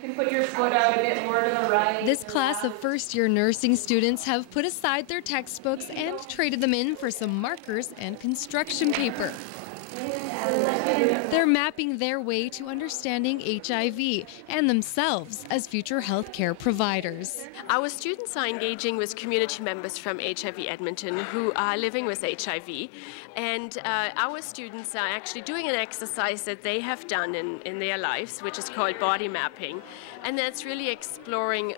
You can put your foot out a bit more to the right. This class of first-year nursing students have put aside their textbooks and traded them in for some markers and construction paper. They're mapping their way to understanding HIV and themselves as future healthcare providers. Our students are engaging with community members from HIV Edmonton who are living with HIV, and our students are actually doing an exercise that they have done in their lives, which is called body mapping, and that's really exploring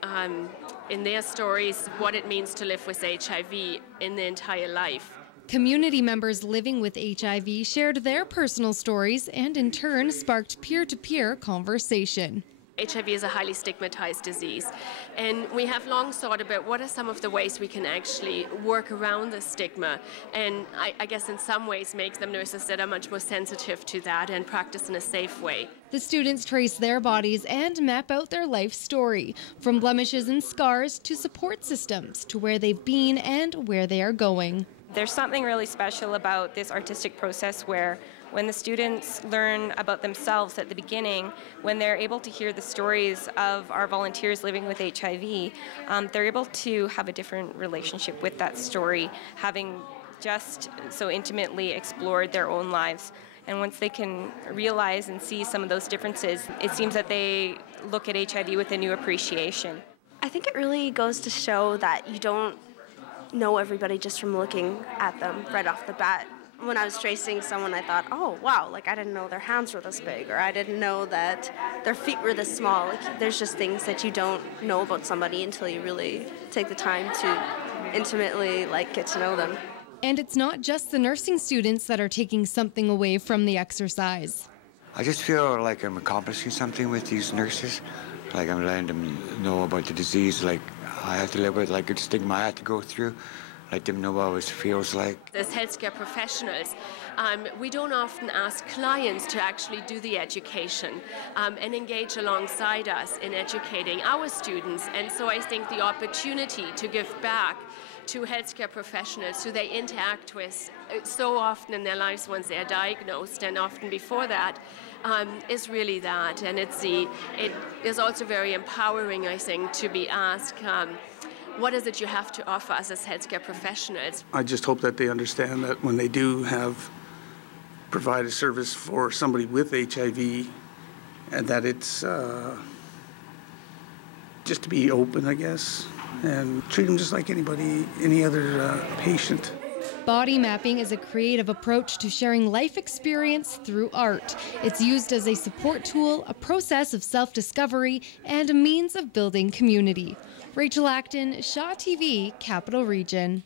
in their stories what it means to live with HIV in their entire life. Community members living with HIV shared their personal stories and in turn sparked peer-to-peer conversation. HIV is a highly stigmatized disease, and we have long thought about what are some of the ways we can actually work around the stigma, and I guess in some ways make them nurses that are much more sensitive to that and practice in a safe way. The students trace their bodies and map out their life story, from blemishes and scars to support systems, to where they've been and where they are going. There's something really special about this artistic process where when the students learn about themselves at the beginning, when they're able to hear the stories of our volunteers living with HIV, they're able to have a different relationship with that story, having just so intimately explored their own lives. And once they can realize and see some of those differences, it seems that they look at HIV with a new appreciation. I think it really goes to show that you don't know everybody just from looking at them right off the bat. When I was tracing someone, I thought, oh, wow, like I didn't know their hands were this big, or I didn't know that their feet were this small. Like, there's just things that you don't know about somebody until you really take the time to intimately get to know them. And it's not just the nursing students that are taking something away from the exercise. I just feel like I'm accomplishing something with these nurses. Like I'm letting them know about the disease, like I have to live with a stigma I have to go through. Let them know what it feels like. As healthcare professionals, we don't often ask clients to actually do the education and engage alongside us in educating our students. And so I think the opportunity to give back to healthcare professionals who they interact with so often in their lives once they are diagnosed, and often before that, is really that. And it is also very empowering, I think, to be asked, what is it you have to offer us as healthcare professionals? I just hope that they understand that when they do provide a service for somebody with HIV, and that it's just to be open, I guess, and treat them just like any other patient. Body mapping is a creative approach to sharing life experience through art. It's used as a support tool, a process of self-discovery, and a means of building community. Rachel Acton, Shaw TV, Capital Region.